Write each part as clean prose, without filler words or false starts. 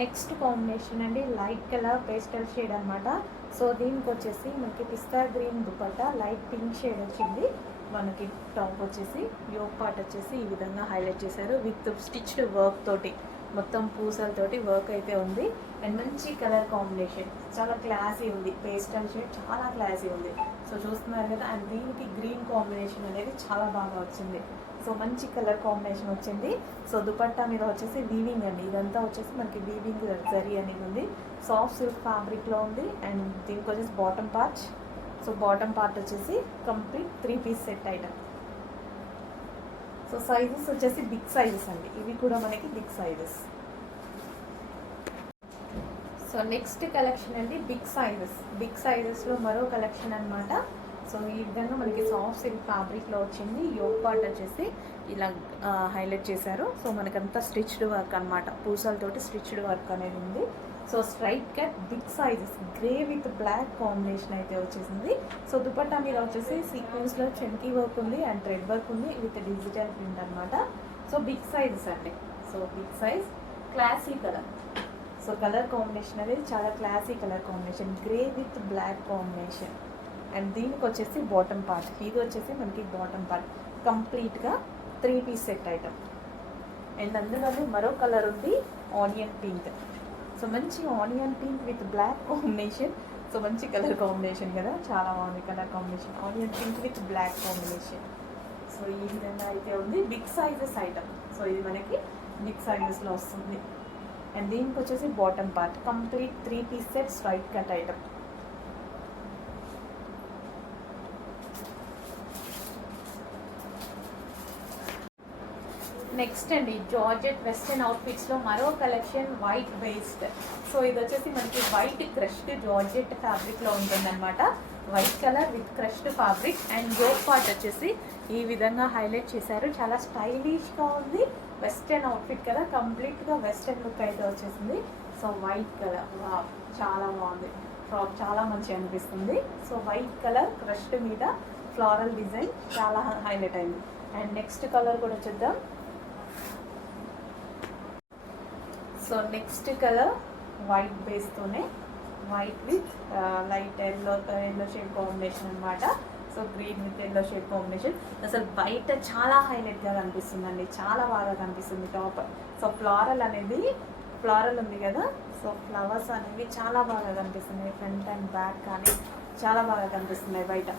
Next combination అండి light colour pastel shade అనమాట. So దీనికి వచ్చేసి మనకి పిస్తా green dupatta, light pink shade వచ్చింది. మనకి టాప్ వచ్చేసి యోక్ పార్ట్ వచ్చేసి ఈ విధంగా హైలైట్ చేశారు విత్ స్టిచ్డ్ వర్క్ తోటి, మొత్తం పూసలతోటి వర్క్ అయితే ఉంది. అండ్ మంచి కలర్ కాంబినేషన్, చాలా క్లాసీ ఉంది. పేస్టల్ షేడ్ చాలా క్లాసీ ఉంది. సో చూస్తున్నారు కదా. అండ్ దీనికి గ్రీన్ కాంబినేషన్ అనేది చాలా బాగా వచ్చింది. సో మంచి కలర్ కాంబినేషన్ వచ్చింది. సో దుపట్టా మీద వచ్చేసి వీవింగ్ అండి, ఇదంతా వచ్చేసి మనకి వీవింగ్ జరీ అనేది ఉంది. సాఫ్ట్ సిల్క్ ఫ్యాబ్రిక్లో ఉంది. అండ్ దీనికి వచ్చేసి bottom part. So bottom part వచ్చేసి complete 3 piece set item. So sizes వచ్చేసి బిగ్ సైజెస్ అండి, ఇవి కూడా మనకి big sizes. So next collection అండి బిగ్ సైజెస్లో మరో కలెక్షన్ అనమాట. సో ఈ విధంగా మనకి సాఫ్ట్ సిల్క్ ఫ్యాబ్రిక్లో వచ్చింది. యోక్ పార్ట్ వచ్చేసి ఇలా హైలైట్ చేశారు. సో మనకంతా స్టిచ్డ్ వర్క్ అనమాట, పూసలతోటి స్టిచ్డ్ వర్క్ అనేది ఉంది. So straight cut big sizes, grey with black combination అయితే వచ్చేసింది. సో దుపట్టా మీద వచ్చేసి సీక్వెన్స్లో చెంకీ వర్క్ ఉంది అండ్ థ్రెడ్ వర్క్ ఉంది విత్ డిజిటల్ ప్రింట్ అనమాట. సో బిగ్ సైజెస్ అండి. So big size, classy colour. So colour combination అనేది చాలా classy colour combination, grey with black combination. And దీనికి వచ్చేసి బాటమ్ పార్ట్, ఇది వచ్చేసి మనకి బాటమ్ పార్ట్ కంప్లీట్గా 3 పీస్ సెట్ ఐటమ్. అండ్ అందులో మరో కలర్ ఉంది ఆనియన్ పింక్. సో మంచి onion pink with black combination. So మంచి కలర్ కాంబినేషన్ కదా, చాలా బాగుంది colour combination. Onion pink with black combination. So ఈ విధంగా అయితే ఉంది బిగ్ సైజెస్ ఐటమ్. సో ఇది మనకి బిగ్ సైజెస్లో వస్తుంది. అండ్ దీనికి వచ్చేసి bottom part complete 3 piece set straight cut item. Next అండి జార్జెట్ వెస్టర్న్ అవుట్ఫిట్స్లో మరో కలెక్షన్ వైట్ బేస్డ్. సో ఇది వచ్చేసి మనకి వైట్ క్రష్డ్ జార్జెట్ ఫ్యాబ్రిక్లో ఉంటుందన్నమాట. White colour with crushed fabric. And yoke part వచ్చేసి ఈ విధంగా హైలైట్ చేశారు, చాలా స్టైలిష్గా ఉంది. వెస్టర్న్ అవుట్ఫిట్ కదా, కంప్లీట్గా వెస్టర్న్ లుక్ అయితే వచ్చేసింది. సో వైట్ కలర్ చాలా బాగుంది, ఫ్రాక్ చాలా మంచిగా అనిపిస్తుంది. సో వైట్ కలర్ క్రష్డ్ మీద ఫ్లారల్ డిజైన్ చాలా హైలైట్ అయింది. అండ్ నెక్స్ట్ కలర్ కూడా చూద్దాం. సో నెక్స్ట్ కలర్ వైట్ బేస్తోనే, white with light yellow shade combination అనమాట. So green with yellow shade combination. అసలు బయట చాలా హైలైట్గా కనిపిస్తుందండి, చాలా బాగా కనిపిస్తుంది టాప్. సో ఫ్లారల్ ఉంది కదా, సో ఫ్లవర్స్ అనేవి చాలా బాగా కనిపిస్తున్నాయి. ఫ్రంట్ అండ్ బ్యాక్ కానీ చాలా బాగా కనిపిస్తున్నాయి బయట.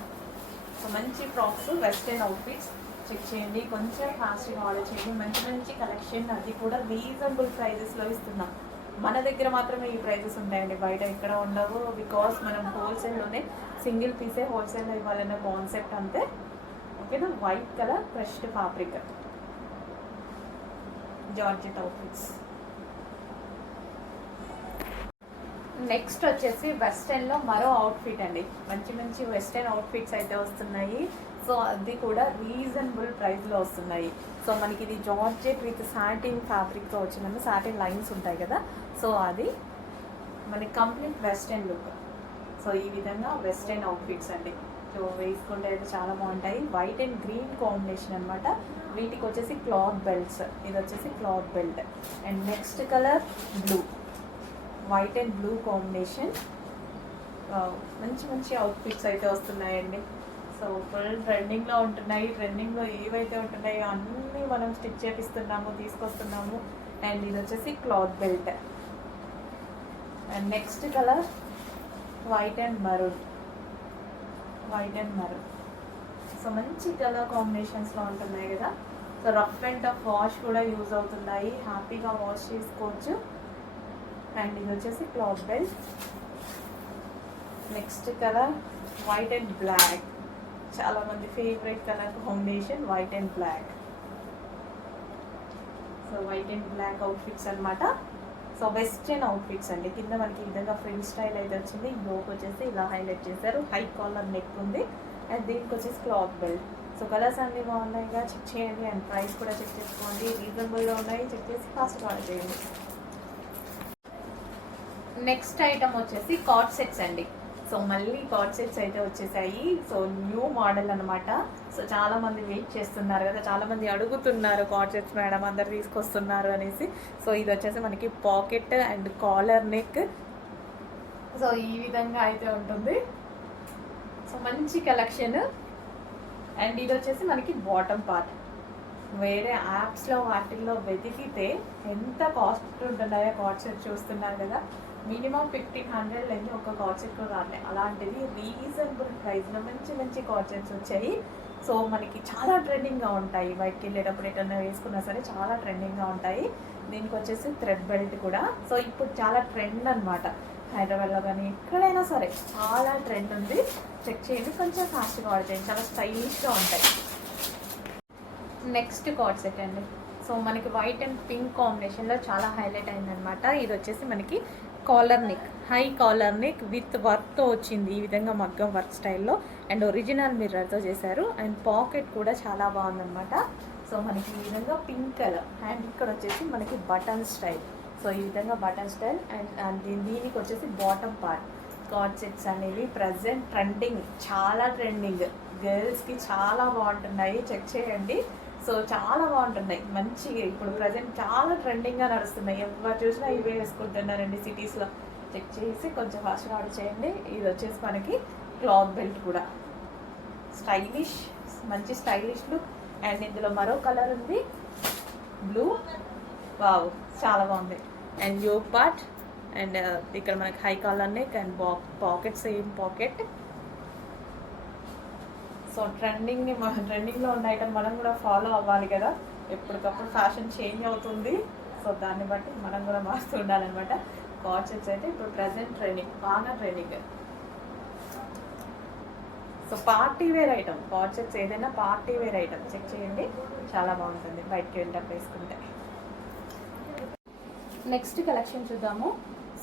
సో మంచి ఫ్రాక్స్, వెస్టర్న్ అవుట్ఫిట్స్ చెక్ చేయండి, కొంచెం ఫాస్ట్గా ఆర్డర్ చేయండి. మంచి మంచి కలెక్షన్, అది కూడా రీజనబుల్ ప్రైజెస్లో ఇస్తున్నాం. మన దగ్గర మాత్రమే ఈ ప్రైజెస్ ఉంటాయండి, బయట ఎక్కడ ఉండవు. బికాస్ మనం హోల్సేల్లోనే సింగిల్ పీసే హోల్సేల్లో ఇవ్వాలన్న కాన్సెప్ట్ అంతే. ఓకేనా. White colour crushed fabric georgette outfits. Next వచ్చేసి వెస్టర్న్లో మరో అవుట్ఫిట్ అండి. మంచి మంచి వెస్టర్న్ అవుట్ఫిట్స్ అయితే వస్తున్నాయి. సో అది కూడా రీజనబుల్ ప్రైస్లో వస్తున్నాయి. సో మనకి ఇది జార్జెట్ విత్ సాటిన్ ఫ్యాబ్రిక్తో వచ్చిందండి, సాటిన్ లైన్స్ ఉంటాయి కదా. సో అది మనకి కంప్లీట్ వెస్టర్న్ లుక్. సో ఈ విధంగా వెస్టర్న్ అవుట్ఫిట్స్ అండి. సో వేసుకుంటే అయితే చాలా బాగుంటాయి. వైట్ అండ్ గ్రీన్ కాంబినేషన్ అనమాట. వీటికి వచ్చేసి క్లాత్ బెల్ట్స్, ఇది వచ్చేసి cloth belt. And next colour blue, white and blue combination. మంచి మంచి అవుట్ఫిట్స్ అయితే వస్తున్నాయండి. సో ఫుల్ ట్రెండింగ్లో ఉంటున్నాయి. ట్రెండింగ్లో ఏవైతే ఉంటున్నాయో అన్నీ మనం స్టిచ్ చేపిస్తున్నాము, తీసుకొస్తున్నాము. అండ్ ఇది వచ్చేసి cloth belt. And next colour white and maroon. So మంచి కలర్ కాంబినేషన్స్లో ఉంటున్నాయి కదా. So rough and tough wash కూడా యూజ్ అవుతున్నాయి, హ్యాపీగా వాష్ చేసుకోవచ్చు. అండ్ ఇది వచ్చేసి cloth belt. Next colour white and black, చాలా మంది favourite colour combination white and black. So white and black outfits అనమాట. సో వెస్టర్న్ అవుట్ఫిట్స్ అండి. కింద మనకి ఈ విధంగా ఫ్రిల్ స్టైల్ అయితే వచ్చింది. యోక్ వచ్చేసి ఇలా హైలైట్ చేశారు, హై కాలర్ నెక్ ఉంది. అండ్ దీనికి వచ్చేసి క్లాత్ బెల్ట్. సో కలర్స్ అన్నీ బాగున్నాయిగా, చెక్ చేయండి. అండ్ ప్రైస్ కూడా చెక్ చేసుకోండి, రీజనబుల్గా ఉన్నాయి. చెక్ చేసి ఫాస్ట్ ఆర్డర్ చేయండి. నెక్స్ట్ ఐటమ్ వచ్చేసి కార్డ్ సెట్స్ అండి. సో మళ్ళీ కార్డ్ సెట్స్ అయితే వచ్చేసాయి. సో న్యూ మోడల్ అనమాట. సో చాలా మంది వెయిట్ చేస్తున్నారు కదా, చాలా మంది అడుగుతున్నారు కార్డ్ సెట్స్ మేడం అందరు తీసుకొస్తున్నారు అనేసి. సో ఇది వచ్చేసి మనకి pocket and collar neck. So ఈ విధంగా అయితే ఉంటుంది. సో మంచి కలెక్షన్. అండ్ ఇది వచ్చేసి మనకి బాటమ్ పార్ట్. వేరే యాప్స్లో వాటిల్లో వెతికితే ఎంత కాస్ట్ ఉంటున్నాయో కార్డ్ సెట్ చూస్తున్నారు కదా, మినిమం 1500 లేని ఒక కార్డ్ సెట్ కూడా రాలే. అలాంటిది రీజనబుల్ ప్రైస్లో మంచి మంచి కార్డ్ సెట్స్ వచ్చాయి. సో మనకి చాలా ట్రెండింగ్గా ఉంటాయి, బయటకు వెళ్ళేటప్పుడు ఎక్కడైనా వేసుకున్నా సరే చాలా ట్రెండింగ్గా ఉంటాయి. దీనికి వచ్చేసి థ్రెడ్ బెల్ట్ కూడా. సో ఇప్పుడు చాలా ట్రెండ్ అనమాట, హైదరాబాద్లో కానీ ఎక్కడైనా సరే చాలా ట్రెండ్ ఉంది. చెక్ చేయండి, కొంచెం ఫాస్ట్గా ఆర్డర్ చేయండి, చాలా స్టైలిష్గా ఉంటాయి. నెక్స్ట్ కార్డ్ సెట్ అండి. సో మనకి వైట్ అండ్ పింక్ కాంబినేషన్లో చాలా హైలైట్ అయిందనమాట. ఇది వచ్చేసి మనకి collar neck, high collar neck with వర్క్తో వచ్చింది. ఈ విధంగా మగ్గం వర్క్ స్టైల్లో అండ్ ఒరిజినల్ మిర్రర్తో చేశారు. అండ్ పాకెట్ కూడా చాలా బాగుందన్నమాట. సో మనకి ఈ విధంగా పింక్ కలర్ అండ్ ఇక్కడ వచ్చేసి మనకి బటన్ స్టైల్. సో ఈ విధంగా బటన్ స్టైల్ అండ్ దీనికి వచ్చేసి బాటమ్ పార్ట్. కార్డ్ సెట్స్ అనేవి ప్రజెంట్ ట్రెండింగ్, చాలా ట్రెండింగ్, గర్ల్స్కి చాలా బాగుంటున్నాయి. చెక్ చేయండి. సో చాలా బాగుంటున్నాయి, మంచి ఇప్పుడు ప్రజెంట్ చాలా ట్రెండింగ్గా నడుస్తున్నాయి. ఎవరు చూసినా ఇవే వేసుకుంటున్నారండి సిటీస్లో. చెక్ చేసి కొంచెం ఫాస్ట్గా ఆర్డర్ చేయండి. ఇది వచ్చేసి మనకి క్లాత్ బెల్ట్ కూడా స్టైలిష్, మంచి స్టైలిష్ లుక్. అండ్ ఇందులో మరో కలర్ ఉంది, బ్లూ. వావ్, చాలా బాగుంది. అండ్ యోక్ పార్ట్ అండ్ ఇక్కడ మనకి high collar neck and pocket, same pocket. So ట్రెండింగ్లో ఉన్న ఐటమ్ మనం కూడా ఫాలో అవ్వాలి కదా, ఎప్పటికప్పుడు ఫ్యాషన్ చేంజ్ అవుతుంది. సో దాన్ని బట్టి మనం కూడా మారుతూ ఉండాలన్నమాట. కార్డ్ సెట్స్ అయితే ఇప్పుడు ప్రజెంట్ ట్రెండింగ్, బాగా trending. So party wear item, coord sets ఏదైనా పార్టీ వేర్ ఐటమ్. చెక్ చేయండి, చాలా బాగుంటుంది బయటకి వెళ్ళేటప్పుడు వేసుకుంటే. నెక్స్ట్ కలెక్షన్ చూద్దాము.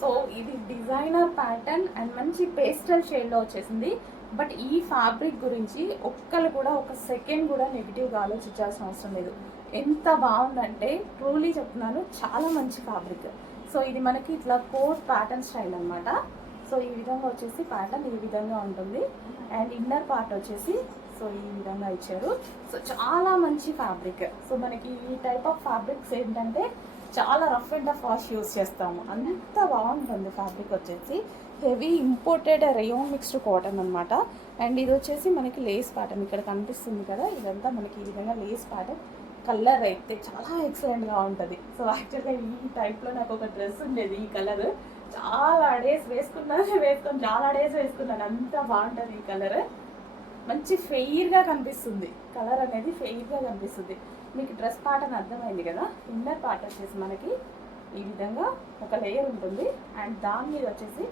సో ఇది డిజైనర్ ప్యాటర్న్ అండ్ మంచి పేస్టల్ షేడ్లో వచ్చేసింది. బట్ ఈ ఫ్యాబ్రిక్ గురించి ఒక్కరు కూడా ఒక సెకండ్ కూడా నెగిటివ్గా ఆలోచించాల్సిన అవసరం లేదు. ఎంత బాగుందంటే ట్రూలీ చెప్తున్నాను, చాలా మంచి ఫ్యాబ్రిక్. సో ఇది మనకి ఇట్లా కోట్ ప్యాటర్న్ స్టైల్ అనమాట. సో ఈ విధంగా వచ్చేసి ప్యాటర్న్ ఈ విధంగా ఉంటుంది. అండ్ ఇన్నర్ పార్ట్ వచ్చేసి సో ఈ విధంగా ఇచ్చారు. సో చాలా మంచి ఫ్యాబ్రిక్. సో మనకి ఈ టైప్ ఆఫ్ ఫ్యాబ్రిక్స్ ఏంటంటే చాలా రఫ్ అండ్ వాష్ యూస్ చేస్తాము, అంత బాగుంటుంది ఫ్యాబ్రిక్ వచ్చేసి. Heavy imported rayon mixed cotton అనమాట. అండ్ ఇది వచ్చేసి మనకి లేస్ ప్యాటర్న్, ఇక్కడ కనిపిస్తుంది కదా, ఇదంతా మనకి ఈ విధంగా లేస్ ప్యాటర్న్. కలర్ అయితే చాలా ఎక్సలెంట్గా ఉంటుంది. సో యాక్చువల్గా ఈ టైప్లో నాకు ఒక డ్రెస్ ఉండేది ఈ కలర్, చాలా డేస్ వేసుకొని చాలా డేస్ వేసుకున్నాను, అంత బాగుంటుంది ఈ కలర్. మంచి ఫెయిర్గా కనిపిస్తుంది, కలర్ అనేది ఫెయిర్గా కనిపిస్తుంది. మీకు డ్రెస్ ప్యాటర్న్ అర్థమైంది కదా. ఇన్నర్ పార్ట్ వచ్చేసి మనకి ఈ విధంగా ఒక లేయర్ ఉంటుంది అండ్ దాని మీద వచ్చేసి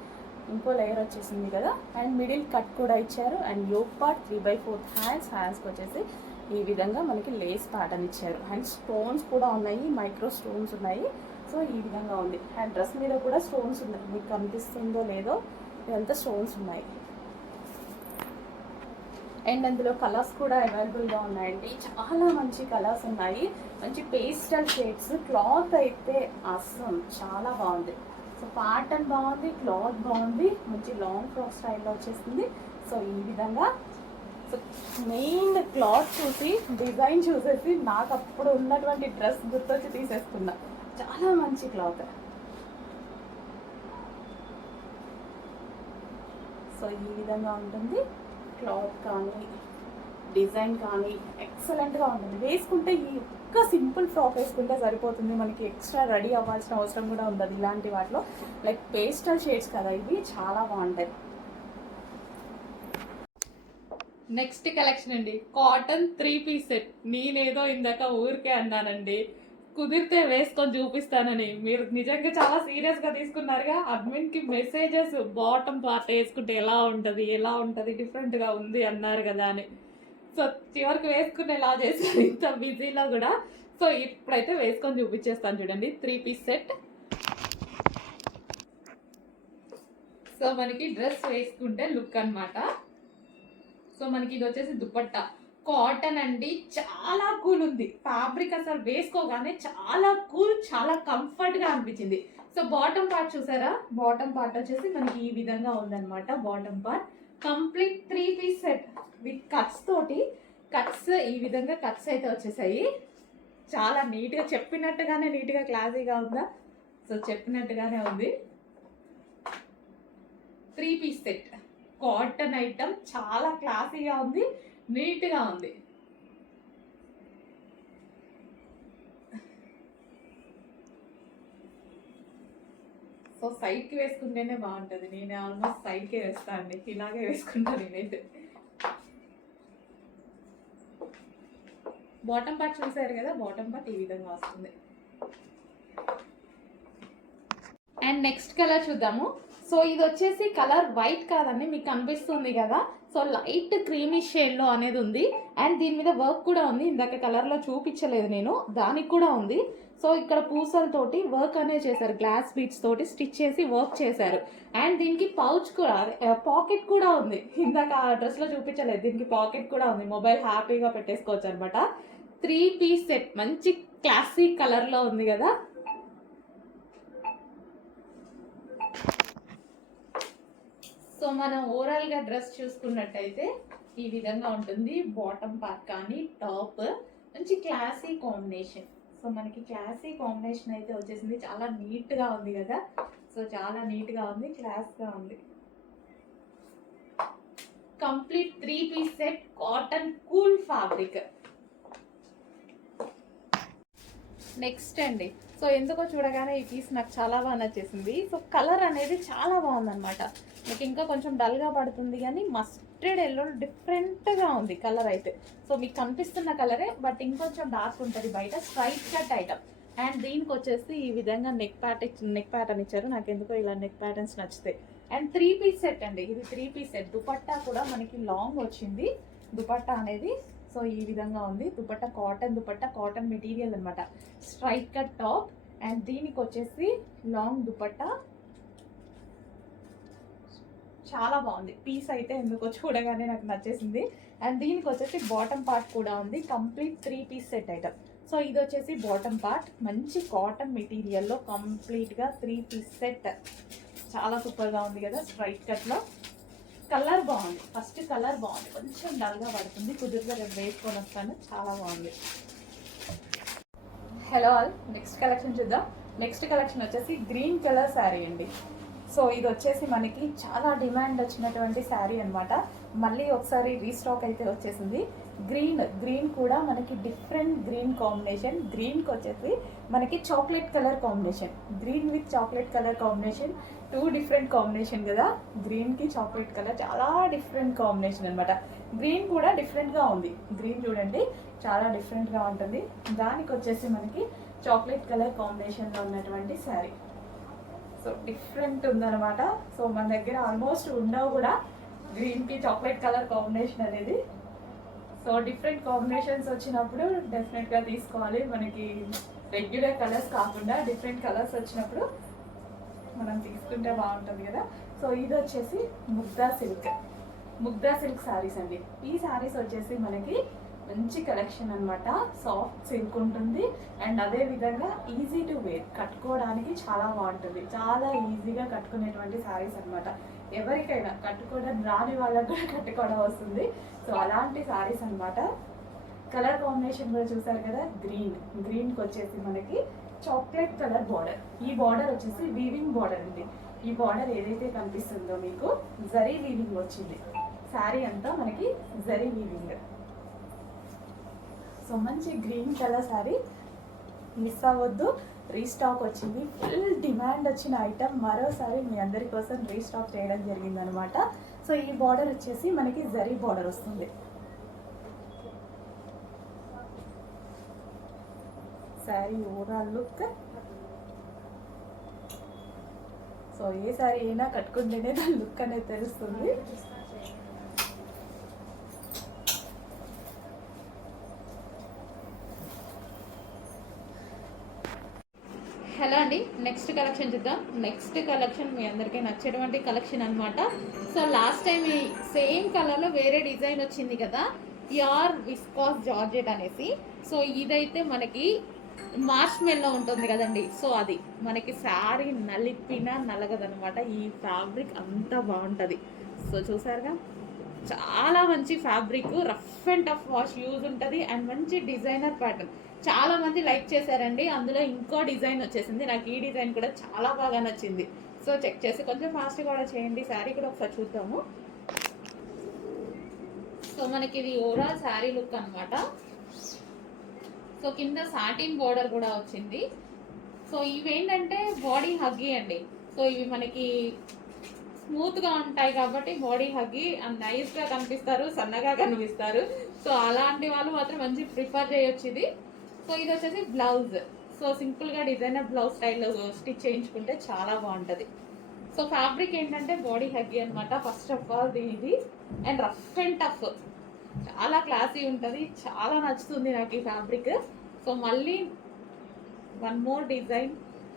ఇంకో లేయర్ వచ్చేసింది కదా. అండ్ మిడిల్ కట్ కూడా ఇచ్చారు. అండ్ యోక్ పార్ట్ 3/4 హ్యాండ్స్కి వచ్చేసి ఈ విధంగా మనకి లేస్ ప్యాటర్న్ ఇచ్చారు. అండ్ స్టోన్స్ కూడా ఉన్నాయి, మైక్రో స్టోన్స్ ఉన్నాయి. సో ఈ విధంగా ఉంది. అండ్ డ్రెస్ మీద కూడా స్టోన్స్ ఉన్నాయి, మీకు కనిపిస్తుందో లేదో, ఇదంతా స్టోన్స్ ఉన్నాయి. అండ్ అందులో కలర్స్ కూడా అవైలబుల్గా ఉన్నాయండి, చాలా మంచి కలర్స్ ఉన్నాయి, మంచి పేస్టల్ షేడ్స్. క్లాత్ అయితే అస్సలు చాలా బాగుంది. సో ప్యాటర్న్ బాగుంది, క్లాత్ బాగుంది, మంచి లాంగ్ ఫ్రాక్ స్టైల్లో వచ్చేసింది. సో ఈ విధంగా సో మెయిన్ క్లాత్ చూసి, డిజైన్ చూసేసి నాకు అప్పుడు ఉన్నటువంటి డ్రెస్ గుర్తొచ్చి తీసేసుకున్నా. చాలా మంచి క్లాత్. సో ఈ విధంగా ఉంటుంది క్లాత్ కానీ డిజైన్ కానీ ఎక్సలెంట్గా ఉంటుంది. వేసుకుంటే ఈ ఒక్క సింపుల్ ఫ్రాక్ వేసుకుంటే సరిపోతుంది, మనకి ఎక్స్ట్రా రెడీ అవ్వాల్సిన అవసరం కూడా ఉండదు. ఇలాంటి వాటిలో లైక్ పేస్టల్ షేడ్స్ కదా, ఇవి చాలా బాగుంటాయి. నెక్స్ట్ కలెక్షన్ అండి, కాటన్ 3-piece సెట్. నేనేదో ఇందాక ఊరికే అన్నానండి, కుదిరితే వేసుకొని చూపిస్తానని. మీరు నిజంగా చాలా సీరియస్గా తీసుకున్నారుగా. అడ్మిన్కి మెసేజెస్ బాటమ్ పార్ట్ వేసుకుంటే ఎలా ఉంటుంది డిఫరెంట్గా ఉంది అన్నారు కదా అని. సో చివరికి వేసుకునేలా చేశారు ఇంత బిజీలో కూడా. సో ఇప్పుడైతే వేసుకొని చూపించేస్తాను చూడండి. 3-piece set. సో మనకి డ్రెస్ వేసుకుంటే లుక్ అనమాట. సో మనకి ఇది వచ్చేసి దుపట్టా, కాటన్ అండి, చాలా కూల్ ఉంది ఫ్యాబ్రిక్, అసలు వేసుకోగానే చాలా కూల్, చాలా కంఫర్ట్ గా అనిపించింది. సో బాటమ్ పార్ట్ చూసారా, బాటమ్ పార్ట్ వచ్చేసి మనకి ఈ విధంగా ఉందన్నమాట. Bottom part complete 3 piece set with cuts తోటి, కట్స్ ఈ విధంగా కట్స్ అయితే వచ్చేసాయి. చాలా నీట్గా, చెప్పినట్టుగానే నీట్గా క్లాసీగా ఉందా? సో చెప్పినట్టుగానే ఉంది. 3 పీస్ సెట్ కాటన్ ఐటమ్, చాలా క్లాసీగా ఉంది, నీట్గా ఉంది. సో సైడ్కి వేసుకుంటేనే బాగుంటుంది. నేను ఆల్మోస్ట్ సైడ్కే వేస్తాను అండి, ఇలాగే వేసుకుంటాను నేనైతే. బాటమ్ పార్ట్ చూసారు కదా, బాటమ్ పార్ట్ ఈ విధంగా వస్తుంది. అండ్ నెక్స్ట్ కలర్ చూద్దాము. సో ఇది వచ్చేసి కలర్ వైట్ కాదండి, మీకు కనిపిస్తుంది కదా. సో లైట్ క్రీమీ షేడ్లో అనేది ఉంది. అండ్ దీని మీద వర్క్ కూడా ఉంది, ఇందాక కలర్లో చూపించలేదు నేను, దానికి కూడా ఉంది. సో ఇక్కడ పూసలతోటి వర్క్ అనేది చేశారు, గ్లాస్ బీడ్స్ తోటి స్టిచ్ చేసి వర్క్ చేశారు. అండ్ దీనికి పౌచ్ కూడా, పాకెట్ కూడా ఉంది. ఇందాక ఆ డ్రెస్లో చూపించలేదు, దీనికి పాకెట్ కూడా ఉంది, మొబైల్ హ్యాపీగా పెట్టేసుకోవచ్చు అనమాట. 3 పీస్ సెట్ మంచి క్లాసిక్ కలర్లో ఉంది కదా. సో మనం ఓవరాల్గా డ్రెస్ చూసుకున్నట్టయితే ఈ విధంగా ఉంటుంది. బాటమ్ పార్ట్ కానీ టాప్ మంచి క్లాసీ కాంబినేషన్. సో మనకి క్లాసీ కాంబినేషన్ అయితే వచ్చేసింది, చాలా నీట్గా ఉంది కదా. సో చాలా నీట్గా ఉంది, క్లాస్గా ఉంది. Complete 3 piece set cotton cool fabric. Next అండి, సో ఎందుకో చూడగానే ఈ పీస్ నాకు చాలా బాగా నచ్చేసింది. సో కలర్ అనేది చాలా బాగుందన్నమాట. మీకు ఇంకా కొంచెం డల్గా పడుతుంది కానీ మస్టర్డ్ ఎల్లో డిఫరెంట్గా ఉంది కలర్ అయితే. సో మీకు కనిపిస్తున్న కలరే, బట్ ఇంకొంచెం డార్క్ ఉంటుంది బయట. Straight cut item. అండ్ దీనికి వచ్చేసి ఈ విధంగా నెక్ ప్యాటర్న్ ఇచ్చారు. నాకు ఎందుకో ఇలా నెక్ ప్యాటర్న్స్ నచ్చుతాయి. అండ్ 3 పీస్ సెట్ అండి, ఇది 3 పీస్ సెట్. దుపట్టా కూడా మనకి లాంగ్ వచ్చింది దుపట్టా అనేది. సో ఈ విధంగా ఉంది dupatta, cotton dupatta, cotton material అనమాట. Straight cut top. అండ్ దీనికి వచ్చేసి లాంగ్ దుపట్టా, చాలా బాగుంది పీస్ అయితే, ఎందుకో చూడగానే నాకు నచ్చేసింది. అండ్ దీనికి వచ్చేసి బాటమ్ పార్ట్ కూడా ఉంది, complete 3 piece set item. So ఇది వచ్చేసి బాటమ్ పార్ట్, మంచి కాటన్ మెటీరియల్లో కంప్లీట్గా 3 పీస్ సెట్. చాలా సూపర్గా ఉంది కదా, స్ట్రైట్ కట్లో. కలర్ బాగుంది, ఫస్ట్ కలర్ బాగుంది, కొంచెం డల్గా పడుతుంది, కుదురుగా రేపు వేసుకొని వస్తాను. చాలా బాగుంది. హలో ఆల్, నెక్స్ట్ కలెక్షన్ చూద్దాం. నెక్స్ట్ కలెక్షన్ వచ్చేసి గ్రీన్ కలర్ శారీ అండి. సో ఇది వచ్చేసి మనకి చాలా డిమాండ్ వచ్చినటువంటి శారీ అనమాట. మళ్ళీ ఒకసారి రీస్టాక్ అయితే వచ్చేసింది. గ్రీన్ కూడా మనకి డిఫరెంట్ గ్రీన్ కాంబినేషన్. గ్రీన్కి వచ్చేసి మనకి chocolate colour combination, green with chocolate colour combination, 2 different combination కదా. గ్రీన్కి చాక్లెట్ కలర్ చాలా డిఫరెంట్ కాంబినేషన్ అనమాట. గ్రీన్ కూడా డిఫరెంట్గా ఉంది, గ్రీన్ చూడండి చాలా డిఫరెంట్గా ఉంటుంది. దానికి వచ్చేసి మనకి చాక్లెట్ కలర్ కాంబినేషన్లో ఉన్నటువంటి శారీ. సో డిఫరెంట్ ఉందన్నమాట. సో మన దగ్గర ఆల్మోస్ట్ ఉండవు కూడా గ్రీన్కి చాక్లెట్ కలర్ కాంబినేషన్ అనేది. సో డిఫరెంట్ కాంబినేషన్స్ వచ్చినప్పుడు డెఫినెట్గా తీసుకోవాలి. మనకి రెగ్యులర్ కలర్స్ కాకుండా డిఫరెంట్ కలర్స్ వచ్చినప్పుడు మనం తీసుకుంటే బాగుంటుంది కదా. సో ఇది వచ్చేసి ముగ్దా సిల్క్ శారీస్ అండి. ఈ శారీస్ వచ్చేసి మనకి మంచి కలెక్షన్ అనమాట. సాఫ్ట్ సిల్క్ ఉంటుంది. అండ్ అదే విధంగా ఈజీ టు వేర్, కట్టుకోవడానికి చాలా బాగుంటుంది. చాలా ఈజీగా కట్టుకునేటువంటి శారీస్ అనమాట. ఎవరికైనా కట్టుకోవడం రాని వాళ్ళకు కూడా కట్టుకోవడం వస్తుంది. సో అలాంటి శారీస్ అనమాట. కలర్ కాంబినేషన్ కూడా చూసారు కదా, గ్రీన్కి వచ్చేసి మనకి చాక్లెట్ కలర్ బార్డర్. ఈ బార్డర్ వచ్చేసి వీవింగ్ బార్డర్ అండి. ఈ బార్డర్ ఏదైతే కనిపిస్తుందో మీకు జరీ వీవింగ్ వచ్చింది. శారీ అంతా మనకి జరీ వీవింగ్. సో మంచి గ్రీన్ కలర్ శారీ, మిస్ అవ్వద్దు. రీస్టాక్ వచ్చింది, ఫుల్ డిమాండ్ వచ్చిన ఐటమ్ మరోసారి మీ అందరి కోసం రీస్టాక్ చేయడం జరిగిందనమాట. సో ఈ బార్డర్ వచ్చేసి మనకి జరీ బార్డర్ వస్తుంది. Sari overall look. సో ఏ శారీ అయినా కట్టుకుంటేనే దాని లుక్ అనేది తెలుస్తుంది. హలో అండి, నెక్స్ట్ కలెక్షన్ చూద్దాం. నెక్స్ట్ కలెక్షన్ మీ అందరికీ నచ్చేటువంటి కలెక్షన్ అనమాట. సో లాస్ట్ టైం ఈ సేమ్ కలర్లో వేరే డిజైన్ వచ్చింది కదా, ప్యూర్ విస్కాస్ జార్జెట్ అనేసి. సో ఇదైతే మనకి మార్ష్ మెల్లో ఉంటుంది కదండి, సో అది మనకి శారీ నలిపినా నలగదనమాట. ఈ ఫ్యాబ్రిక్ అంత బాగుంటుంది. సో చూసారుగా, చాలా మంచి fabric, rough and tough wash use ఉంటుంది అండ్ మంచి డిజైనర్ ప్యాటర్న్. చాలా మంది లైక్ చేశారండి. అందులో ఇంకో డిజైన్ వచ్చేసింది, నాకు ఈ డిజైన్ కూడా చాలా బాగా నచ్చింది. సో చెక్ చేసి కొంచెం ఫాస్ట్గా కూడా చేయండి. శారీ కూడా ఒకసారి చూద్దాము. సో మనకి ఇది ఓవరాల్ శారీ లుక్ అనమాట. సో కింద సాటిన్ బోర్డర్ కూడా వచ్చింది. సో ఇవేంటంటే బాడీ హగ్గీ అండి. సో ఇవి మనకి స్మూత్గా ఉంటాయి కాబట్టి బాడీ హగ్గీ అండ్ నైస్గా కనిపిస్తారు, సన్నగా కనిపిస్తారు. సో అలాంటి వాళ్ళు మాత్రం మంచి ప్రిఫర్ చేయొచ్చు ఇది. సో ఇది వచ్చేసి బ్లౌజ్. సో సింపుల్గా డిజైనర్ బ్లౌజ్ స్టైల్లో స్టిచ్ చేయించుకుంటే చాలా బాగుంటుంది. సో ఫ్యాబ్రిక్ ఏంటంటే బాడీ హగ్గీ అనమాట. ఫస్ట్ ఆఫ్ ఆల్ దీనిది అండ్ రఫ్ అండ్ టఫ్, చాలా క్లాసీ ఉంటుంది, చాలా నచ్చుతుంది నాకు ఈ ఫ్యాబ్రిక్. సో మళ్ళీ వన్ మోర్ డిజైన్,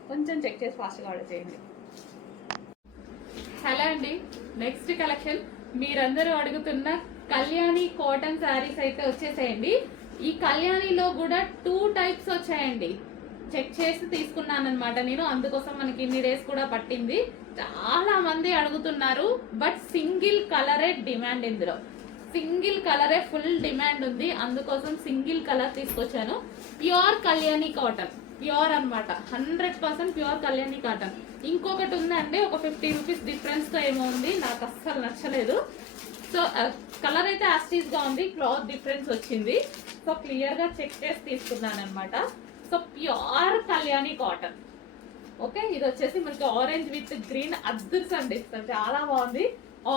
కొంచెం చెక్ చేసి ఫాస్ట్గా ఆర్డర్ చేయండి. హలో అండి, నెక్స్ట్ కలెక్షన్ మీరందరూ అడుగుతున్న కళ్యాణి కాటన్ శారీస్ అయితే వచ్చేసేయండి. ఈ కళ్యాణిలో కూడా 2 టైప్స్ వచ్చాయండి. చెక్ చేసి తీసుకున్నాను అనమాట నేను, అందుకోసం మనకి ఇన్ని డేస్ కూడా పట్టింది. చాలా మంది అడుగుతున్నారు, బట్ సింగిల్ కలరే డిమాండ్. ఇందులో సింగిల్ కలరే ఫుల్ డిమాండ్ ఉంది, అందుకోసం సింగిల్ కలర్ తీసుకొచ్చాను. ప్యూర్ కళ్యాణి కాటన్, ప్యూర్ అనమాట, 100% ప్యూర్ కళ్యాణి కాటన్. ఇంకొకటి ఉందండి, ఒక 50 రూపీస్ డిఫరెన్స్తో ఏమో ఉంది, నాకు అస్సలు నచ్చలేదు. సో కలర్ అయితే యాస్టీస్గా ఉంది, క్లాత్ డిఫరెన్స్ వచ్చింది. సో క్లియర్గా చెక్ చేసి తీసుకున్నాను అనమాట. So pure Kalyani cotton. Okay, ఇది వచ్చేసి మనకి ఆరెంజ్ విత్ గ్రీన్ అద్దుర్సండి, చాలా బాగుంది.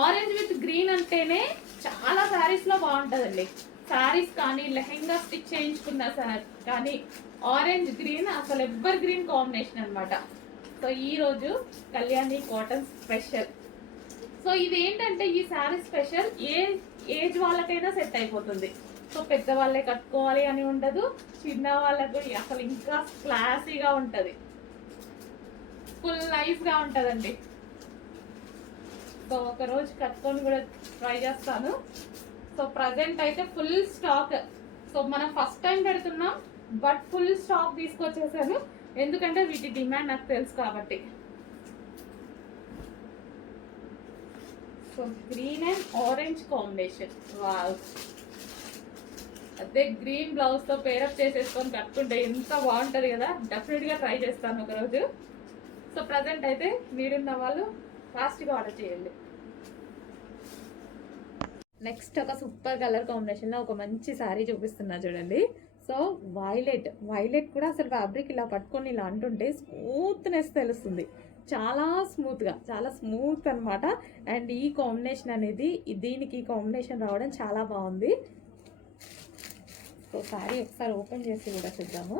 ఆరెంజ్ విత్ గ్రీన్ అంటేనే చాలా శారీస్లో బాగుంటుందండి. శారీస్ కానీ లెహెంగా స్టిచ్ చేయించుకున్న కానీ ఆరెంజ్ గ్రీన్ అసలు ఎవర్ గ్రీన్ కాంబినేషన్ అనమాట. సో ఈరోజు కళ్యాణి కాటన్ స్పెషల్. సో ఇది ఏంటంటే ఈ శారీ స్పెషల్, ఏజ్ వాళ్ళకైనా సెట్ అయిపోతుంది. సో పెద్దవాళ్ళే కట్టుకోవాలి అని ఉండదు, చిన్న వాళ్ళకు అసలు ఇంకా క్లాసీగా ఉంటుంది, ఫుల్ నైస్గా ఉంటుందండి. సో ఒక రోజు కట్టుకొని కూడా ట్రై చేస్తాను. సో ప్రజెంట్ అయితే ఫుల్ స్టాక్. సో మనం ఫస్ట్ టైం పెడుతున్నాం, బట్ ఫుల్ స్టాక్ తీసుకొచ్చేసాను, ఎందుకంటే వీటి డిమాండ్ నాకు తెలుసు కాబట్టి. So green and orange combination, wow. అదే గ్రీన్ బ్లౌజ్తో పేరప్ చేసేసుకొని కట్టుకుంటే ఎంత బాగుంటుంది కదా. డెఫినెట్గా ట్రై చేస్తాను ఒకరోజు. సో ప్రజెంట్ అయితే మీరున్న వాళ్ళు ఫాస్ట్గా ఆర్డర్ చేయండి. నెక్స్ట్ ఒక సూపర్ కలర్ కాంబినేషన్లో ఒక మంచి శారీ చూపిస్తున్నా చూడండి. సో వైలెట్ కూడా అసలు ఫ్యాబ్రిక్ ఇలా పట్టుకొని ఇలా అంటుంటే స్మూత్నెస్ తెలుస్తుంది, చాలా స్మూత్గా, చాలా స్మూత్ అనమాట. అండ్ ఈ కాంబినేషన్ అనేది, దీనికి ఈ కాంబినేషన్ రావడం చాలా బాగుంది. సో శారీ ఒకసారి ఓపెన్ చేసి కూడా చూద్దాము.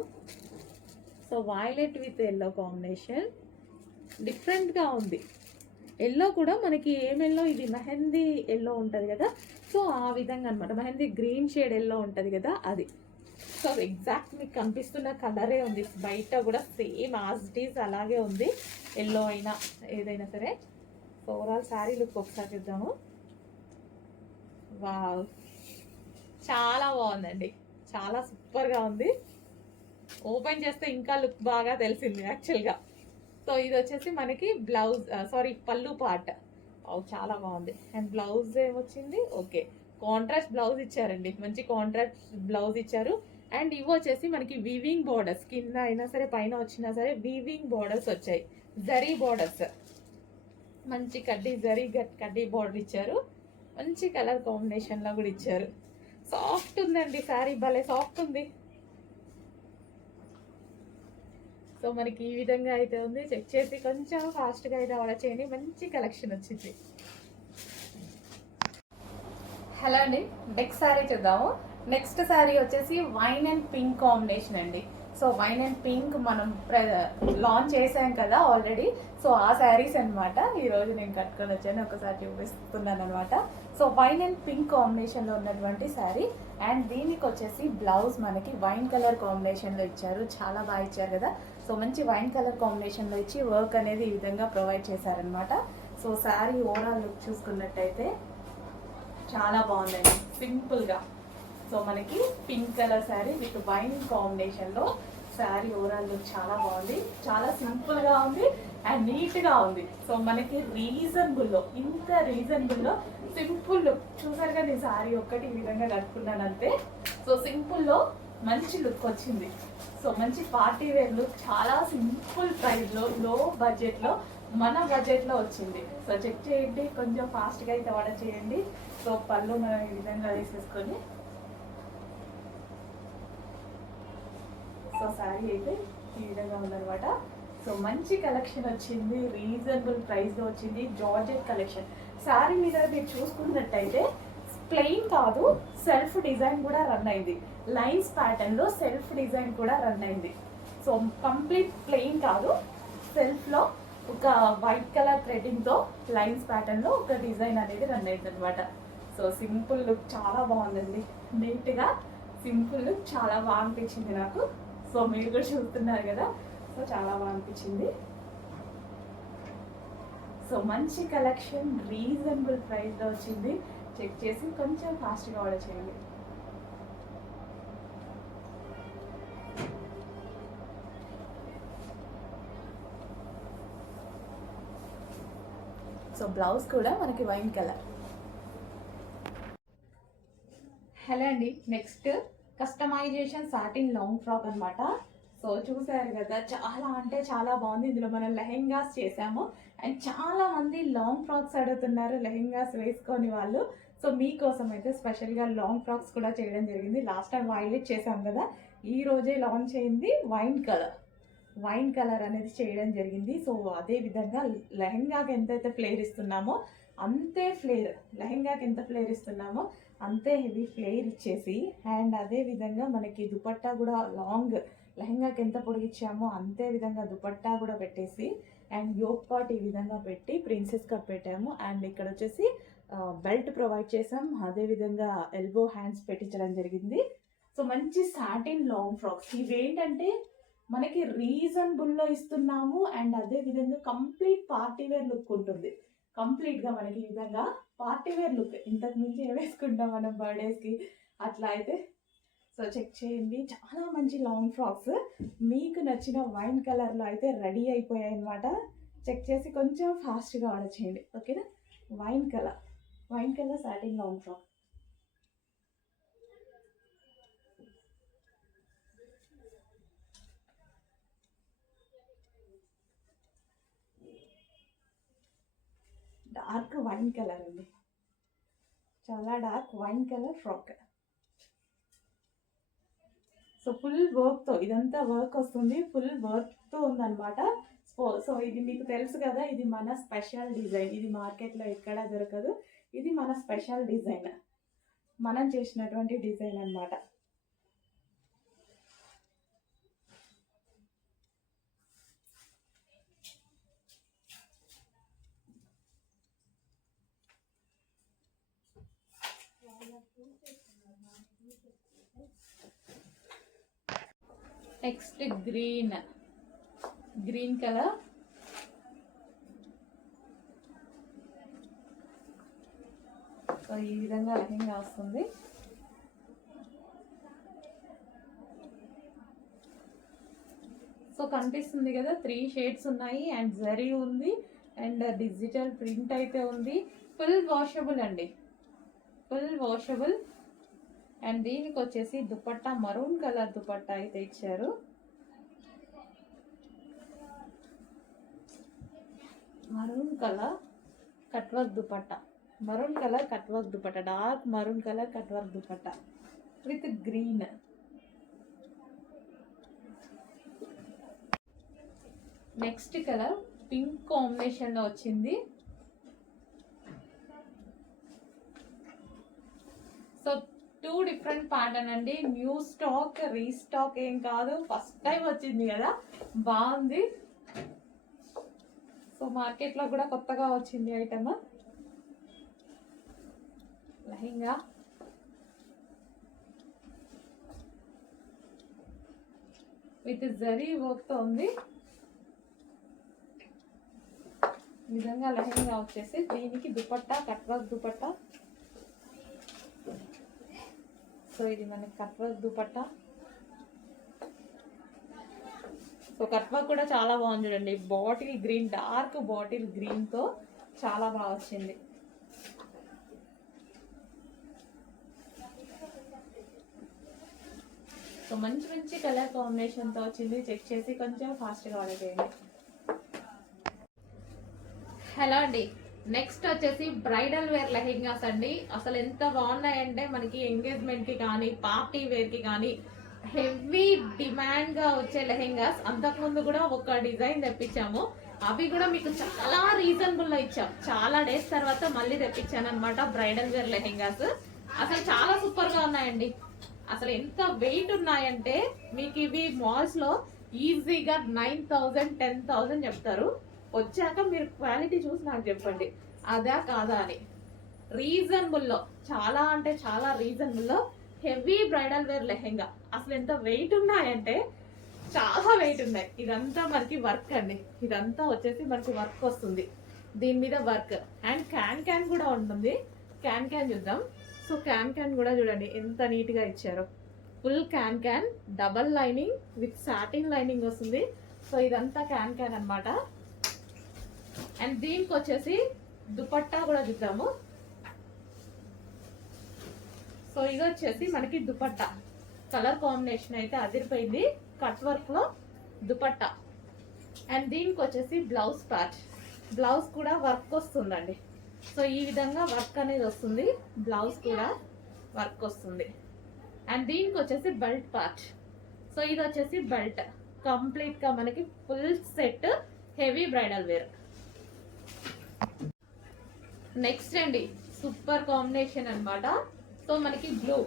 So violet with yellow combination డిఫరెంట్గా ఉంది. ఎల్లో కూడా మనకి ఏం ఎల్లో, ఇది మెహందీ ఎల్లో ఉంటుంది కదా, సో ఆ విధంగా అనమాట. మెహందీ గ్రీన్ షేడ్ ఎల్లో ఉంటుంది కదా, అది. సో ఎగ్జాక్ట్ మీకు కనిపిస్తున్న కలరే ఉంది, బయట కూడా సేమ్ యాజ్ ఇట్ ఈజ్ అలాగే ఉంది, ఎల్లో అయినా ఏదైనా సరే. సో ఓవరాల్ శారీ లుక్ ఒకసారి చూద్దాము. వావ్, చాలా బాగుందండి, చాలా సూపర్గా ఉంది. ఓపెన్ చేస్తే ఇంకా లుక్ బాగా తెలిసింది యాక్చువల్గా. సో ఇది వచ్చేసి మనకి బ్లౌజ్, పళ్ళు పార్ట్. చాలా బాగుంది. అండ్ బ్లౌజ్ ఏమొచ్చింది, ఓకే, కాంట్రాస్ట్ బ్లౌజ్ ఇచ్చారండి, మంచి కాంట్రాస్ట్ బ్లౌజ్ ఇచ్చారు. అండ్ ఇవి వచ్చేసి మనకి వీవింగ్ బోర్డర్స్, కింద అయినా సరే పైన వచ్చినా సరే వీవింగ్ బోర్డర్స్ వచ్చాయి, జరీ బోర్డర్స్, మంచి కడ్డీ బోర్డర్ ఇచ్చారు. మంచి కలర్ కాంబినేషన్లో కూడా ఇచ్చారు. సాఫ్ట్ ఉందండి శారీ, భలే సాఫ్ట్ ఉంది. సో మనకి ఈ విధంగా అయితే ఉంది. చెక్ చేసి కొంచెం ఫాస్ట్గా అయితే ఆర్డర్ చేయండి, మంచి కలెక్షన్ వచ్చింది. హలో అండి, నెక్స్ట్ శారీ చూద్దాము. నెక్స్ట్ శారీ వచ్చేసి వైన్ అండ్ పింక్ కాంబినేషన్ అండి. సో వైన్ అండ్ పింక్ మనం లాంచ్ చేసాం కదా ఆల్రెడీ, సో ఆ శారీస్ అనమాట ఈరోజు నేను కట్టుకొని వచ్చాను, ఒకసారి చూపిస్తున్నాను అనమాట. సో వైన్ అండ్ పింక్ కాంబినేషన్లో ఉన్నటువంటి శారీ. అండ్ దీనికి వచ్చేసి బ్లౌజ్ మనకి వైన్ కలర్ కాంబినేషన్లో ఇచ్చారు, చాలా బాగా ఇచ్చారు కదా. సో మంచి వైన్ కలర్ కాంబినేషన్లో ఇచ్చి వర్క్ అనేది ఈ విధంగా ప్రొవైడ్ చేశారనమాట. సో శారీ ఓవరాల్ లుక్ చూసుకున్నట్టయితే చాలా బాగుందండి, సింపుల్గా సో మనకి pink colour sari with wine కాంబినేషన్లో శారీ ఓవరాల్ లుక్ చాలా బాగుంది, చాలా సింపుల్గా ఉంది అండ్ నీట్గా ఉంది. సో మనకి రీజనబుల్లో, ఇంత రీజనబుల్లో సింపుల్ లుక్. చూసారు కదా, ఈ శారీ ఒక్కటి ఈ విధంగా కట్టుకున్నాను అంతే. సో సింపుల్లో మంచి లుక్ వచ్చింది. సో మంచి పార్టీ వేర్ లుక్, చాలా సింపుల్ ప్రైస్లో, లో బడ్జెట్లో, మన బడ్జెట్లో వచ్చింది. సో చెక్ చేయండి, కొంచెం ఫాస్ట్గా అయితే ఆర్డర్ చేయండి. సో పళ్ళు మనం ఈ విధంగా వేసేసుకొని, సో శారీ అయితే ఈ విధంగా ఉందనమాట. సో మంచి కలెక్షన్ వచ్చింది, రీజనబుల్ ప్రైస్లో వచ్చింది. Georgette collection. శారీ మీద మీరు చూసుకున్నట్టయితే ప్లెయిన్ కాదు, సెల్ఫ్ డిజైన్ కూడా రన్ అయింది. లైన్స్ ప్యాటర్న్లో సెల్ఫ్ డిజైన్ కూడా రన్ అయింది. సో కంప్లీట్ ప్లెయిన్ కాదు, సెల్ఫ్లో ఒక వైట్ కలర్ థ్రెడ్డింగ్తో లైన్స్ ప్యాటర్న్లో ఒక డిజైన్ అనేది రన్ అయింది అనమాట. సో సింపుల్ లుక్ చాలా బాగుందండి, నీట్గా సింపుల్ లుక్ చాలా బాగా అనిపించింది నాకు. సో మీరు కూడా చూస్తున్నారు కదా, సో చాలా బాగా అనిపించింది. సో మంచి కలెక్షన్, రీజనబుల్ ప్రైస్లో వచ్చింది. చెక్ చేసి కొంచెం ఫాస్ట్గా ఆర్డర్ చేయండి. సో బ్లౌజ్ కూడా మనకి వైన్ కలర్. హలో అండి, next customization satin long frock అనమాట. సో చూసారు కదా, చాలా అంటే చాలా బాగుంది. ఇందులో మనం లెహెంగాస్ చేసాము అండ్ చాలా మంది లాంగ్ ఫ్రాక్స్ అడుగుతున్నారు, లెహెంగాస్ వేసుకొని వాళ్ళు. సో మీకోసం అయితే స్పెషల్గా లాంగ్ ఫ్రాక్స్ కూడా చేయడం జరిగింది. లాస్ట్ టైం వైలెట్ చేసాం కదా, ఈ రోజే లాంచ్ అయింది వైన్ కలర్. వైన్ కలర్ అనేది చేయడం జరిగింది. సో అదే విధంగా లెహెంగాకి ఎంతైతే ఫ్లేర్ ఇస్తున్నామో అంతే ఫ్లేర్, లెహెంగాకి ఎంత ఫ్లేర్ ఇస్తున్నామో అంతే హెవీ ఫ్లేర్ ఇచ్చేసి, అండ్ అదే విధంగా మనకి దుపట్టా కూడా లాంగ్, లెహెంగాకి ఎంత పొడిగిచ్చామో అంతే విధంగా దుపట్టా కూడా పెట్టేసి, అండ్ యోక్ పార్ట్ ఈ విధంగా పెట్టి ప్రిన్సెస్ కట్ పెట్టాము. అండ్ ఇక్కడ వచ్చేసి బెల్ట్ ప్రొవైడ్ చేసాం, అదేవిధంగా ఎల్బో హ్యాండ్స్ పెట్టించడం జరిగింది. సో మంచి సాటిన్ లాంగ్ ఫ్రాక్స్ ఇవేంటంటే మనకి రీజనబుల్లో ఇస్తున్నాము. అండ్ అదే విధంగా కంప్లీట్ పార్టీ వేర్ లుక్ ఉంటుంది. కంప్లీట్గా మనకి ఈ విధంగా పార్టీ వేర్ లుక్, ఇంతకు మించి వేసుకుంటాం మనం బర్త్డేస్కి అట్లా అయితే. సో చెక్ చేయండి, చాలా మంచి లాంగ్ ఫ్రాక్స్ మీకు నచ్చిన వైన్ కలర్లో అయితే రెడీ అయిపోయాయి అనమాట. చెక్ చేసి కొంచెం ఫాస్ట్గా ఆర్డర్ చేయండి, ఓకేనా. Wine colour satin long frock. Dark wine colour అండి, చాలా dark wine colour frock. So full వర్క్తో, ఇదంతా వర్క్ వస్తుంది, ఫుల్ వర్క్తో ఉందన్నమాట. సో ఇది మీకు తెలుసు కదా, ఇది మన స్పెషల్ డిజైన్. ఇది మార్కెట్లో ఎక్కడా దొరకదు. ఇది మన స్పెషల్ డిజైన్, మనం చేసినటువంటి డిజైన్ అన్నమాట. Next green colour. సో ఈ విధంగా లెహంగా వస్తుంది. సో కనిపిస్తుంది కదా, 3 షేడ్స్ ఉన్నాయి అండ్ జరీ ఉంది అండ్ డిజిటల్ ప్రింట్ అయితే ఉంది. ఫుల్ వాషబుల్ అండి, ఫుల్ వాషబుల్. అండ్ దీనికి వచ్చేసి దుపట్టా మరూన్ కలర్ దుపట్టా అయితే ఇచ్చారు. Maroon colour cut work dupatta, maroon colour cut work dupatta, dark maroon colour cut work dupatta with green. Next colour pink కాంబినేషన్లో వచ్చింది. సో 2 డిఫరెంట్ ప్యాటర్న్ అండి, న్యూ స్టాక్, రీస్టాక్ ఏం కాదు, ఫస్ట్ టైం వచ్చింది కదా, బాగుంది. సో మార్కెట్లో కూడా కొత్తగా వచ్చింది ఐటమ్. లెహంగా విత్ జరీ వర్క్తో ఉంది. ఈ విధంగా లెహంగా వచ్చేసి దీనికి dupatta cut work dupatta. So so ఇది మనకి cut work dupatta. So cut work కూడా చాలా బాగుంది చూడండి. Bottle green, dark bottle green తో చాలా బాగా వచ్చింది. సో మంచి మంచి కలర్ కాంబినేషన్ తో వచ్చింది. చెక్ చేసి కొంచెం ఫాస్ట్ గా ఆర్డర్ చేయండి. హలో అండి, నెక్స్ట్ వచ్చేసి బ్రైడల్ వేర్ లెహెంగాస్ అండి. అసలు ఎంత బాగున్నాయంటే మనకి ఎంగేజ్మెంట్ కి కానీ పార్టీ వేర్ కి కానీ హెవీ డిమాండ్ గా వచ్చే లెహెంగాస్. అంతకుముందు కూడా ఒక డిజైన్ తెప్పించాము, అవి కూడా మీకు చాలా రీజనబుల్ లో ఇచ్చాం. చాలా డేస్ తర్వాత మళ్ళీ తెప్పించాను అనమాట బ్రైడల్ వేర్ లెహెంగాస్. అసలు చాలా సూపర్ గా ఉన్నాయండి. అసలు ఎంత వెయిట్ ఉన్నాయంటే మీకు ఇవి మాల్స్ లో ఈజీగా 9,000 10,000 చెప్తారు. వచ్చాక మీరు క్వాలిటీ చూసి నాకు చెప్పండి అదా కాదా అని. రీజనబుల్ లో, చాలా అంటే చాలా రీజనబుల్ లో హెవీ బ్రైడల్ వేర్ లెహెంగా. అసలు ఎంత వెయిట్ ఉన్నాయంటే చాలా వెయిట్ ఉన్నాయి. ఇదంతా మనకి వర్క్ అండి. ఇదంతా వచ్చేసి మనకి వర్క్ వస్తుంది, దీని మీద వర్క్. అండ్ క్యాన్ కూడా ఉంటుంది. క్యాన్ చూద్దాం. సో క్యాన్ కూడా చూడండి ఎంత నీట్ గా ఇచ్చారో. Full can double lining with satin lining వస్తుంది. సో ఇదంతా క్యాన్ అన్నమాట. అండ్ దీనికి వచ్చేసి దుపట్టా కూడా చూద్దాము. సో ఇది వచ్చేసి మనకి దుపట్టా కలర్ కాంబినేషన్ అయితే అదిరిపోయింది. కట్ వర్క్ లో దుపట్టా. అండ్ దీనికి వచ్చేసి బ్లౌజ్ పార్ట్. బ్లౌజ్ కూడా వర్క్ వస్తుందండి. సో ఈ విధంగా వర్క్ అనేది వస్తుంది. బ్లౌజ్ కూడా వర్క్ వస్తుంది. అండ్ దీనికి వచ్చేసి బెల్ట్ పార్ట్. సో ఇది వచ్చేసి బెల్ట్. కంప్లీట్ గా మనకి full set heavy bridal wear. Next అండి సూపర్ కాంబినేషన్ అన్నమాట. సో మనకి blue,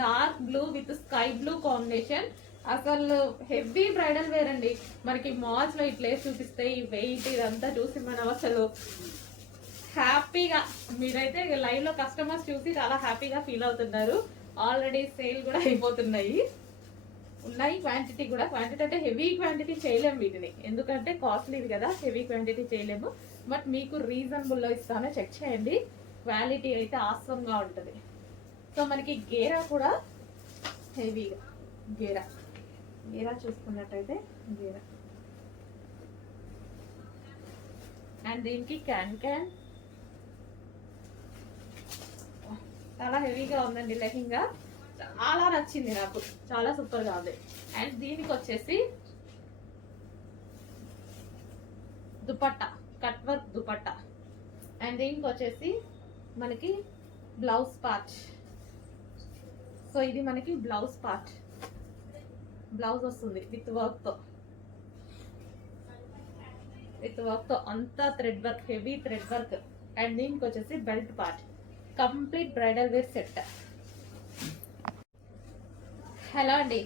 dark blue with sky blue combination. అసలు హెవీ బ్రైడల్ వేర్ అండి. మనకి మాల్స్ లో ఈ ప్లేస్ చూపిస్తే ఈ వెయిట్ ఇదంతా చూసి మనం అసలు హ్యాపీగా, మీరైతే లైవ్ లో కస్టమర్స్ చూసి చాలా హ్యాపీగా ఫీల్ అవుతున్నారు. ఆల్రెడీ సేల్ కూడా అయిపోతున్నాయి. ఉన్నాయి క్వాంటిటీ కూడా. క్వాంటిటీ అంటే హెవీ క్వాంటిటీ చేయలేము వీటిని, ఎందుకంటే కాస్ట్లీది కదా, హెవీ క్వాంటిటీ చేయలేము. బట్ మీకు రీజనబుల్లో ఇస్తానో చెక్ చేయండి. క్వాలిటీ అయితే ఆసంగా ఉంటుంది. సో మనకి గేరా కూడా హెవీగా, గేరా చూసుకున్నట్టయితే గేరా. అండ్ దీనికి క్యాన్ చాలా హెవీగా ఉందండి లెహంగా. చాలా నచ్చింది నాకు, చాలా సూపర్ గా ఉంది. అండ్ దీనికి వచ్చేసి dupatta, cut work dupatta. And దీనికి వచ్చేసి మనకి బ్లౌజ్ పార్ట్. సో ఇది మనకి బ్లౌజ్ పార్ట్. బ్లౌజ్ వస్తుంది విత్ వర్క్ తో అంతా thread work, heavy thread work. And దీనికి వచ్చేసి belt part. Complete bridal wear set. Hello అండి,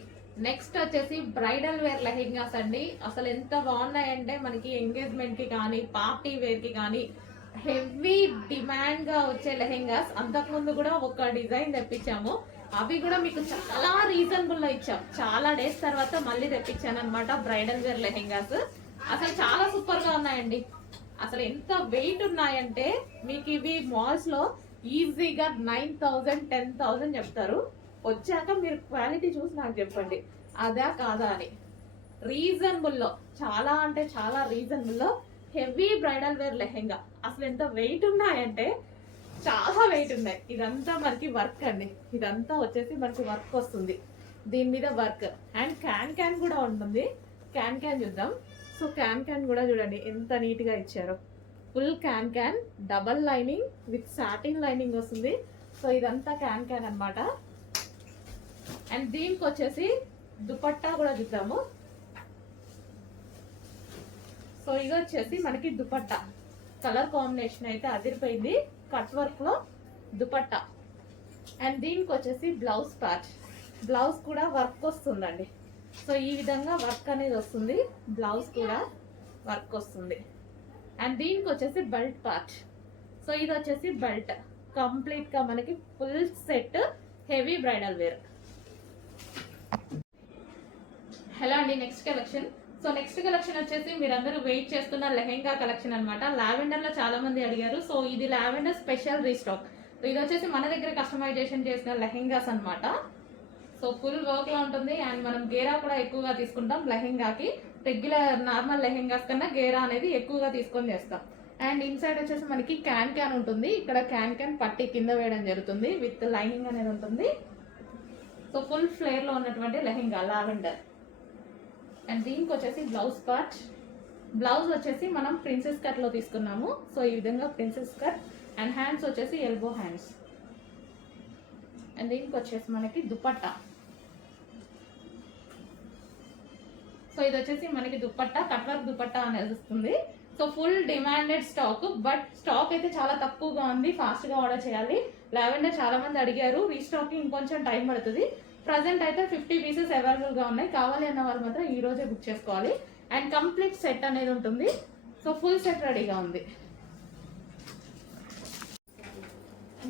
నెక్స్ట్ వచ్చేసి బ్రైడల్ వేర్ లెహెంగాస్ అండి. అసలు ఎంత బాగున్నాయంటే మనకి ఎంగేజ్మెంట్ కి కానీ పార్టీ వేర్ కి కానీ హెవీ డిమాండ్ గా వచ్చే లెహెంగాస్. అంతకుముందు కూడా ఒక డిజైన్ తెప్పించాము, అవి కూడా మీకు చాలా రీజనబుల్ లో ఇచ్చాం. చాలా డేస్ తర్వాత మళ్ళీ తెప్పించాను అనమాట బ్రైడల్ వేర్ లెహెంగాస్. అసలు చాలా సూపర్ గా ఉన్నాయండి. అసలు ఎంత వెయిట్ ఉన్నాయంటే మీకు ఇవి మాల్స్ లో ఈజీగా 9,000 10,000 చెప్తారు. వచ్చాక మీరు క్వాలిటీ చూసి నాకు చెప్పండి అదా కాదా అని. రీజనబుల్ లో, చాలా అంటే చాలా రీజనబుల్ లో హెవీ బ్రైడల్ వేర్ లెహెంగా. అసలు ఎంత వెయిట్ ఉన్నాయంటే చాలా వెయిట్ ఉన్నాయి. ఇదంతా మనకి వర్క్ అండి. ఇదంతా వచ్చేసి మనకి వర్క్ వస్తుంది, దీని మీద వర్క్. అండ్ క్యాన్ కూడా ఉంటుంది. క్యాన్ చూద్దాం. సో క్యాన్ కూడా చూడండి ఎంత నీట్ గా ఇచ్చారో. Full can double lining with satin lining వస్తుంది. సో ఇదంతా క్యాన్ అన్నమాట. అండ్ దీనికి వచ్చేసి దుపట్టా కూడా చూద్దాము. సో ఇది వచ్చేసి మనకి దుపట్టా కలర్ కాంబినేషన్ అయితే అదిరిపోయింది. కట్ వర్క్ లో దుపట్టా. అండ్ దీనికి వచ్చేసి బ్లౌజ్ పార్ట్. బ్లౌజ్ కూడా వర్క్ వస్తుందండి. సో ఈ విధంగా వర్క్ అనేది వస్తుంది. బ్లౌజ్ కూడా వర్క్ వస్తుంది. అండ్ దీనికి వచ్చేసి బెల్ట్ పార్ట్. సో ఇది వచ్చేసి బెల్ట్. కంప్లీట్ గా మనకి full set heavy bridal wear. Hello అండి, next collection. So next collection వచ్చేసి మీరందరూ వెయిట్ చేస్తున్న లెహెంగా కలెక్షన్ అనమాట. లావెండర్ లో చాలా మంది అడిగారు. సో ఇది లావెండర్ స్పెషల్ రీస్టాక్. ఇది వచ్చేసి మన దగ్గర కస్టమైజేషన్ చేసిన లెహెంగాస్ అనమాట. సో ఫుల్ వర్క్ లో ఉంటుంది అండ్ మనం గేరా కూడా ఎక్కువగా తీసుకుంటాం లెహెంగాకి. రెగ్యులర్ నార్మల్ లెహెంగాస్ కన్నా గేరా అనేది ఎక్కువగా తీసుకొని చేస్తాం. అండ్ ఇన్సైడ్ వచ్చేసి మనకి క్యాన్ ఉంటుంది. ఇక్కడ క్యాన్ పట్టి కింద వేయడం జరుగుతుంది విత్ లైనింగ్ అనేది ఉంటుంది. సో ఫుల్ ఫ్లేర్ లో ఉన్నటువంటి లెహెంగా లావెండర్. అండ్ దీనికి వచ్చేసి బ్లౌజ్ పార్ట్. బ్లౌజ్ వచ్చేసి మనం ప్రిన్సెస్ కట్ లో తీసుకున్నాము. సో ఈ విధంగా ప్రిన్సెస్ కట్ అండ్ హ్యాండ్స్ వచ్చేసి ఎల్బో హ్యాండ్స్. అండ్ దీనికి వచ్చేసి మనకి దుపట్టా. సో ఇది వచ్చేసి మనకి దుపట్టా, కట్ వర్క్ దుపట్టా అనేది వస్తుంది. So full demanded stock, but stock అయితే చాలా తక్కువగా ఉంది. ఫాస్ట్ గా ఆర్డర్ చేయాలి. లావెండర్ చాలా మంది అడిగారు, రీస్టాకింగ్ ఇంకొంచెం టైం పడుతుంది. ప్రజెంట్ అయితే 50 పీసెస్ అవైలబుల్ గా ఉన్నాయి. కావాలి అన్న వాళ్ళు మాత్రం ఈ రోజే బుక్ చేసుకోవాలి. అండ్ కంప్లీట్ సెట్ అనేది ఉంటుంది. సో ఫుల్ సెట్ రెడీగా ఉంది.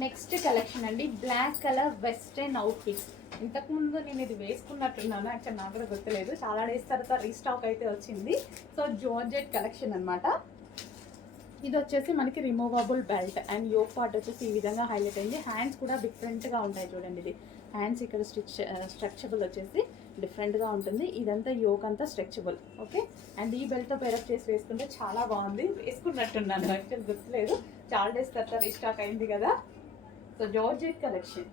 నెక్స్ట్ కలెక్షన్ అండి, బ్లాక్ కలర్ వెస్టర్న్ అవుట్ఫిట్స్. ఇంతకుముందు నేను ఇది వేసుకున్నట్టున్నాను, యాక్చువల్ నాకు కూడా గుర్తులేదు. చాలా డేస్ తర్వాత రీస్టాక్ అయితే వచ్చింది. సో జార్జెట్ కలెక్షన్ అనమాట. ఇది వచ్చేసి మనకి removable belt and yoke part వచ్చేసి ఈ విధంగా హైలైట్ అయింది. హ్యాండ్స్ కూడా డిఫరెంట్గా ఉంటాయి చూడండి. ఇది హ్యాండ్స్ ఇక్కడ స్ట్రెచబుల్ వచ్చేసి డిఫరెంట్గా ఉంటుంది. ఇదంతా యోక్ అంతా స్ట్రెచబుల్. ఓకే, అండ్ ఈ బెల్ట్తో పేరప్ చేసి వేసుకుంటే చాలా బాగుంది. వేసుకున్నట్టున్నాను, యాక్చువల్ గుర్తులేదు. చాలా డేస్ తర్వాత రీస్టాక్ అయింది కదా. సో జార్జెట్ కలెక్షన్,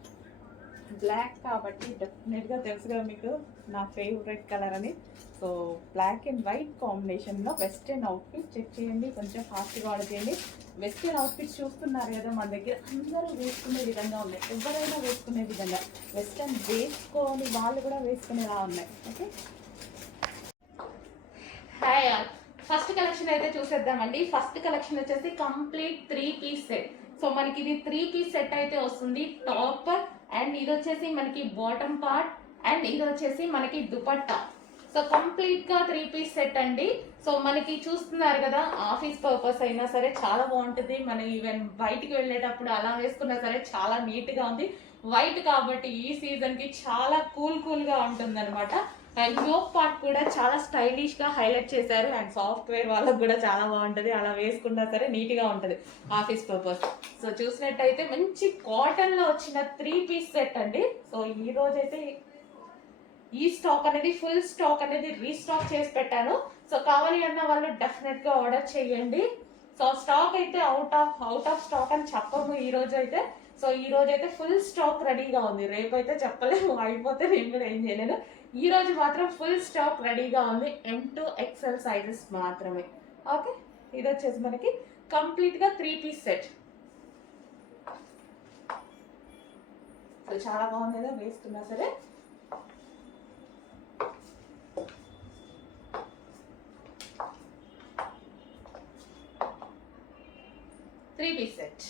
బ్లాక్ కాబట్టి డెఫినెట్గా తెలుసుగా మీకు నా ఫేవరెట్ కలర్ అని. సో బ్లాక్ అండ్ వైట్ కాంబినేషన్లో వెస్టర్న్ అవుట్ఫిట్ చెక్ చేయండి, కొంచెం ఫాస్ట్గా ఆర్డర్ చేయండి. వెస్టర్న్ అవుట్ఫిట్స్ చూస్తున్నారు కదా మన దగ్గర, అందరూ వేసుకునే విధంగా ఉన్నాయి. ఎవరైనా వేసుకునే విధంగా, వెస్టర్న్ వేసుకోని వాళ్ళు కూడా వేసుకునేలా ఉన్నాయి. Okay, hi. ఫస్ట్ కలెక్షన్ అయితే చూసేద్దామండి. ఫస్ట్ కలెక్షన్ వచ్చేసి కంప్లీట్ 3 పీస్ సెట్. సో మనకి ఇది 3 పీస్ సెట్ అయితే వస్తుంది. టాప్ అండ్ ఇది వచ్చేసి మనకి బాటమ్ పార్ట్ అండ్ ఇది వచ్చేసి మనకి దుపట్టా. సో కంప్లీట్ గా 3 పీస్ సెట్ అండి. సో మనకి చూస్తున్నారు కదా, ఆఫీస్ పర్పస్ అయినా సరే చాలా బాగుంటుంది. మనం ఈవెన్ బయటికి వెళ్ళేటప్పుడు అలా వేసుకున్నా సరే చాలా నీట్ గా ఉంది. వైట్ కాబట్టి ఈ సీజన్ కి చాలా కూల్ గా ఉంటుంది అనమాట. అండ్ యోక్ పార్ట్ కూడా చాలా స్టైలిష్ గా హైలైట్ చేశారు. అండ్ సాఫ్ట్వేర్ వాళ్ళకి కూడా చాలా బాగుంటుంది, అలా వేసుకున్నా సరే నీట్ గా ఉంటుంది ఆఫీస్ పర్పస్. సో చూసినట్టయితే మంచి కాటన్ లో వచ్చిన 3 పీస్ సెట్ అండి. సో ఈ రోజైతే ఈ స్టాక్ అనేది ఫుల్ స్టాక్ అనేది రీస్టాక్ చేసి పెట్టాను. సో కావాలి అన్న వాళ్ళు డెఫినెట్ గా ఆర్డర్ చేయండి. సో స్టాక్ అయితే అవుట్ ఆఫ్ స్టాక్ అని చెప్పము ఈ రోజు అయితే. సో ఈ రోజు అయితే ఫుల్ స్టాక్ రెడీగా ఉంది. రేపు అయితే చెప్పలేము, అయిపోతే నేను కూడా ఏం చేయలేను. ఈ రోజు మాత్రం ఫుల్ స్టాక్ రెడీగా ఉంది. M2 XL సైజెస్ మాత్రమే. ఓకే, ఇది వచ్చేసి మనకి కంప్లీట్ గా 3 పీస్ సెట్. సో చాలా బాగుంది కదా, వేసుకున్నా సరే. Three piece set.